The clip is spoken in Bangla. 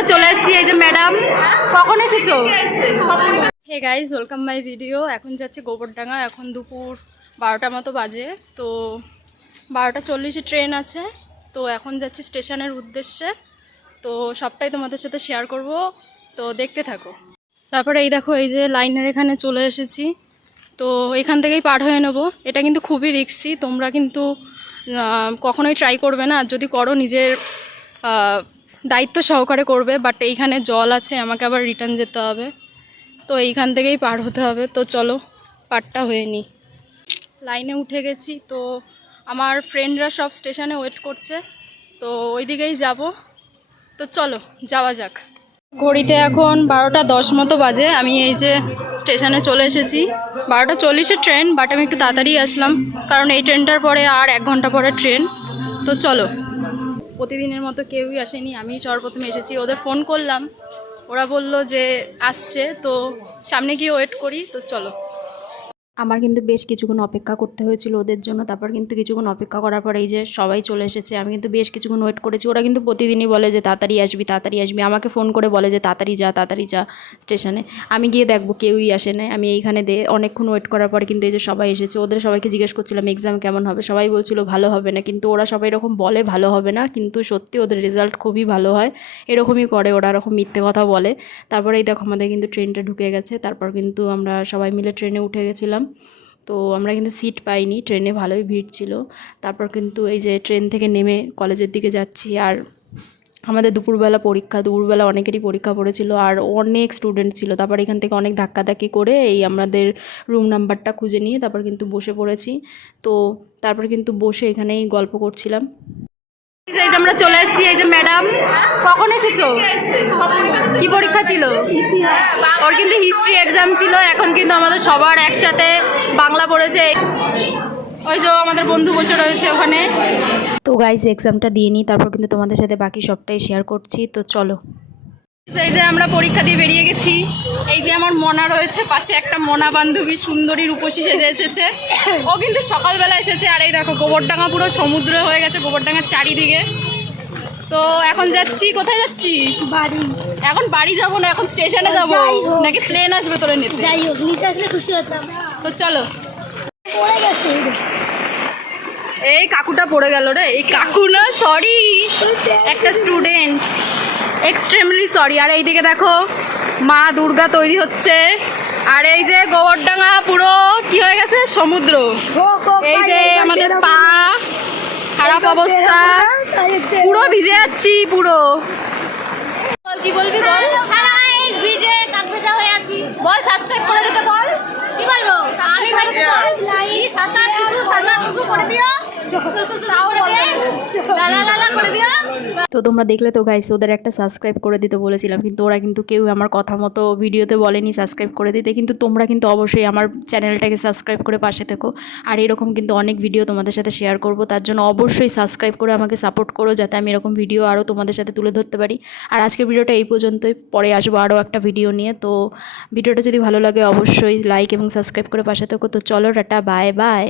আমরা চলে এসেছি। এই যে ম্যাডাম, কখন এসেছো? Hey guys, welcome my video. এখন যাচ্ছি গোবরডাঙ্গা। এখন দুপুর 12টার মতো বাজে। তো 12:40 ট্রেন আছে। তো এখন যাচ্ছি স্টেশনের উদ্দেশ্যে। তো সবটাই তোমাদের সাথে শেয়ার করব, তো দেখতে থাকো। তারপরে এই দেখো, এই যে লাইনের এখানে চলে এসেছি। তো এখান থেকেই পার হয়ে নেব। এটা কিন্তু খুবই রিস্কি, তোমরা কিন্তু কখনোই ট্রাই করবে না। আর যদি করো নিজের দায়িত্ব সহকারে করবে। বাট এইখানে জল আছে, আমাকে আবার রিটার্ন যেতে হবে। তো এইখান থেকেই পার হতে হবে। তো চলো পারটা হয়ে নিই। লাইনে উঠে গেছি। তো আমার ফ্রেন্ডরা সব স্টেশনে ওয়েট করছে। তো ওই দিকেই যাব। তো চলো যাওয়া যাক। ঘড়িতে এখন 12:10 মতো বাজে। আমি এই যে স্টেশনে চলে এসেছি। 12:40 ট্রেন, বাট আমি একটু তাড়াতাড়ি আসলাম, কারণ এই ট্রেনটার পরে আর 1 ঘন্টা পরে ট্রেন। তো চলো। প্রতিদিনের মতো কেউই আসেনি, আমি সর্বপ্রথমে এসেছি। ওদের ফোন করলাম, ওরা বলল যে আসছে। তো সামনে গিয়ে ওয়েট করি। তো চলো। আমার কিন্তু বেশ কিছুক্ষণ অপেক্ষা করতে হয়েছিল ওদের জন্য। তারপর কিন্তু কিছুক্ষণ অপেক্ষা করার পর এই যে সবাই চলে এসেছে। আমি কিন্তু বেশ কিছুক্ষণ ওয়েট করেছি। ওরা কিন্তু প্রতিদিনই বলে যে তাড়াতাড়ি আসবি, তাড়াতাড়ি আসবি। আমাকে ফোন করে বলে যে তাড়াতাড়ি যা স্টেশনে। আমি গিয়ে দেখবো কেউই আসে না। আমি এইখানে অনেকক্ষণ ওয়েট করার পর কিন্তু এই যে সবাই এসেছে। ওদের সবাইকে জিজ্ঞেস করছিলাম এক্সাম কেমন হবে। সবাই বলছিল ভালো হবে না, কিন্তু ওরা সবাই এরকম বলে ভালো হবে না, কিন্তু সত্যি ওদের রেজাল্ট খুবই ভালো হয়। এরকমই করে ওরা, এরকম মিথ্যে কথা বলে। তারপরে এই দেখো আমাদের কিন্তু ট্রেনটা ঢুকে গেছে। তারপর কিন্তু আমরা সবাই মিলে ট্রেনে উঠে গেছিলাম। তো আমরা কিন্তু সিট পাইনি, ট্রেনে ভালোই ভিড় ছিল। তারপর কিন্তু এই যে ট্রেন থেকে নেমে কলেজের দিকে যাচ্ছি। আর আমাদের দুপুরবেলা অনেকেরই পরীক্ষা পড়েছিল, আর অনেক স্টুডেন্ট ছিল। তারপর এখান থেকে অনেক ধাক্কাধাক্কি করে এই আমাদের রুম নাম্বারটা খুঁজে নিয়ে তারপর কিন্তু বসে পড়েছি। তো তারপর কিন্তু বসে এখানেই গল্প করছিলাম। এই যে আমরা চলে এসেছি। এই যে ম্যাডাম, কখন এসেছো? কি পরীক্ষা ছিল? ওর কিন্তু হিস্ট্রি এক্সাম ছিল। এখন কিন্তু আমাদের সবার একসাথে বাংলা পড়েছে। ওই যে আমাদের বন্ধু বসে রয়েছে ওখানে। তো গাইস, এক্সামটা দিয়ে নিই, তারপর কিন্তু তোমাদের সাথে বাকি সবটাই শেয়ার করছি। তো চলো। এই যে আমরা পরীক্ষা দিয়ে বেরিয়ে গেছি। এই যে আমার মনা রয়েছে পাশে, একটা মনা বান্ধবী সুন্দরী রূপসী সেজে এসেছে। ও কিন্তু সকালবেলা এসেছে। আর এই দেখো গোবরডাঙ্গা পুরো সমুদ্র হয়ে গেছে, গোবরডাঙ্গার চারিদিকে। তো এখন যাচ্ছি, কোথায় যাচ্ছি? বাড়ি। এখন বাড়ি যাবো না, এখন স্টেশনে যাবো। নাকি প্লেন আসবে তোরে নিতে? যাই হোক, নিতে আসলে খুশি হতাম। তো চলো। এই কাকুটা পড়ে গেল রে। এই কাকু না, সরি, একটা স্টুডেন্ট, এক্সট্রিমলি সরি। আর এইদিকে দেখো মা দুর্গা তৈরি হচ্ছে। আর এই যে গোবরডাঙ্গা পুরো কি হয়ে গেছে, সমুদ্র। এই যে আমাদের পা খারাপ অবস্থা, পুরো ভিজে যাচ্ছি পুরো। কি বলবি বল? ভিজে কাক ভেজা হয়ে আছি। বল সাবস্ক্রাইব করে দিতে বল। কি বলবো? আমি সাসা সুসু করে দিও। তো তোমরা দেখলে তো গাইস, ওদের একটা সাবস্ক্রাইব করে দিতে বলেছিলাম, কিন্তু ওরা কিন্তু কেউ আমার কথা মতো ভিডিওতে বলেনি সাবস্ক্রাইব করে দিতে। কিন্তু তোমরা কিন্তু অবশ্যই আমার চ্যানেলটাকে সাবস্ক্রাইব করে পাশে থেকো। আর এরকম কিন্তু অনেক ভিডিও তোমাদের সাথে শেয়ার করব, তার জন্য অবশ্যই সাবস্ক্রাইব করে আমাকে সাপোর্ট করো, যাতে আমি এরকম ভিডিও আরও তোমাদের সাথে তুলে ধরতে পারি। আর আজকের ভিডিওটা এই পর্যন্তই, পরে আসবো আরও একটা ভিডিও নিয়ে। তো ভিডিওটা যদি ভালো লাগে অবশ্যই লাইক এবং সাবস্ক্রাইব করে পাশে থেকো। তো চলো, টাটা, বাই বাই।